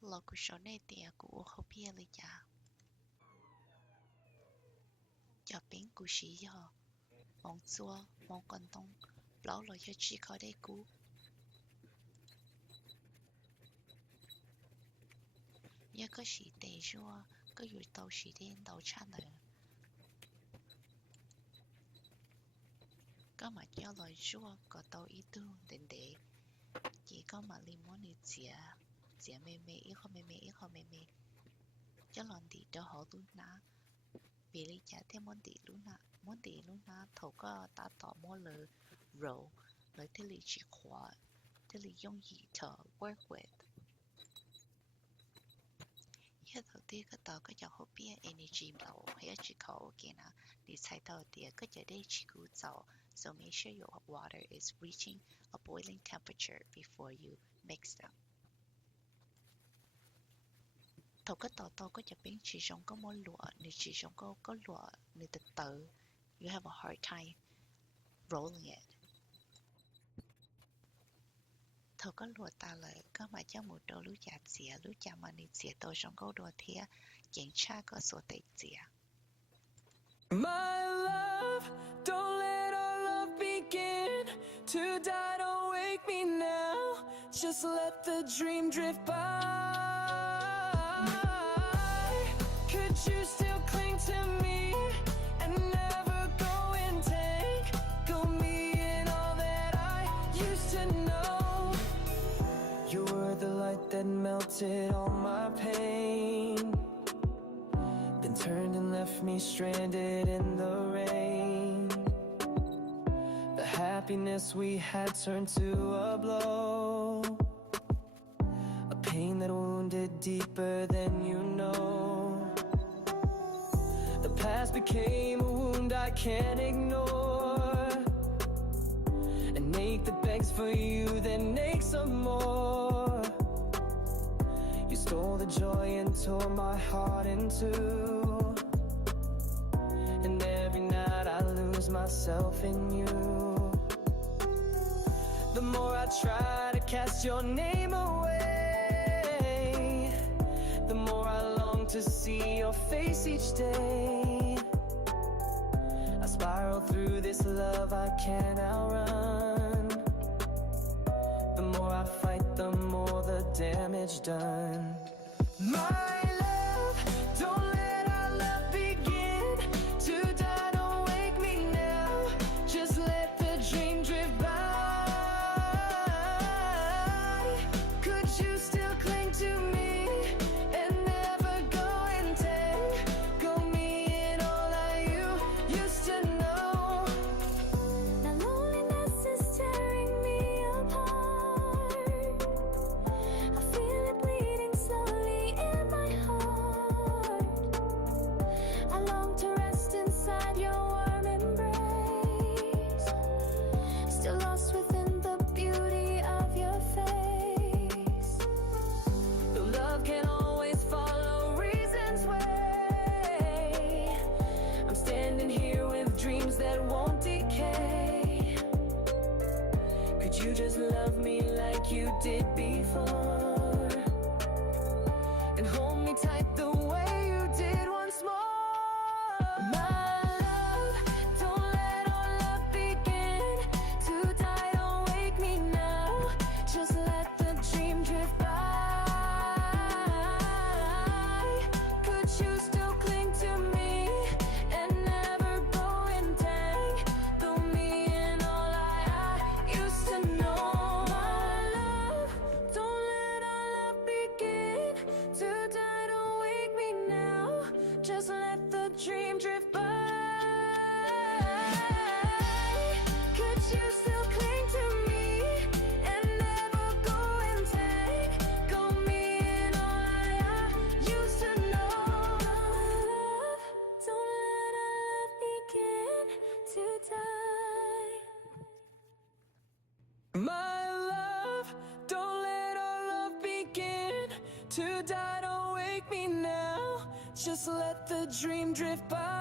Lò của số này tìa của hộp bia lì chả. Cho biến của sĩ dò. Mong xua, mong con tông. Bảo lò cho chỉ có đây cú. Nhớ có sĩ tệ rùa. Có dù tàu sĩ đen tàu cha nợ. Có mà cho lời rùa. Có tàu ý tương đến để. Chỉ có mà li muốn đi chĩa mê mê ít không mê mê ít không mê mê cho lần thì cho họ luôn nè vì lý trả thêm muốn tỷ luôn nè thầu có ta tỏ mua lời rồi lời thế lý chỉ khóa thế lý dùng gì thở work with hiện đầu tiên cái tàu có dòng hộp bia energy bảo hay chỉ khẩu kia nè đi sai tàu tiền có chạy đây chỉ cú dầu so make sure your water is reaching a boiling temperature before you mix them. Thầu cái tàu có chụp biến chỉ giống có món lụa, nếu chỉ giống có lụa, nếu từ từ, you have a hard time rolling it. Thầu có lụa ta lợi, có mà cho một đôi lũ chả mà nếu chĩa tôi giống có đùa thía, chẳng cha có số tệ chĩa. My love, don't let our love begin to die, don't wake me now, just let the dream drift by. You still cling to me and never go and take me in all that I used to know. You were the light that melted all my pain, then turned and left me stranded in the rain. The happiness we had turned to a blow, a pain that wounded deeper than you know. The past became a wound I can't ignore, an ache that begs for you, then aches some more. You stole the joy and tore my heart in two, and every night I lose myself in you. The more I try to cast your name away, the more I long to see your face each day. I spiral through this love I can't outrun. The more I fight, the more the damage done. My love, don't let our love begin to die, don't wake me now, just let the dream drift by. Could you still cling to me and never go and take me in all that you used to know? Now loneliness is tearing me apart, I feel it bleeding slowly in my heart. I long to rest inside your warm embrace, still lost within the beauty of your face. Though love can always follow reason's way, I'm standing here with dreams that won't decay. Could you just love me like you did before, and hold me tight the way you did once more? My love, don't let our love begin to die, don't wake me now, just let the dream drift by. Could you still cling to me and never go and tangle me in all I used to know? My love, don't let our love begin to die, don't wake me now, just let the dream drift by. Could you still cling to me and never go and tangle me in all I used to know? Don't let our love begin to die. My love, don't let our love begin to die, don't wake me now, just let the dream drift by.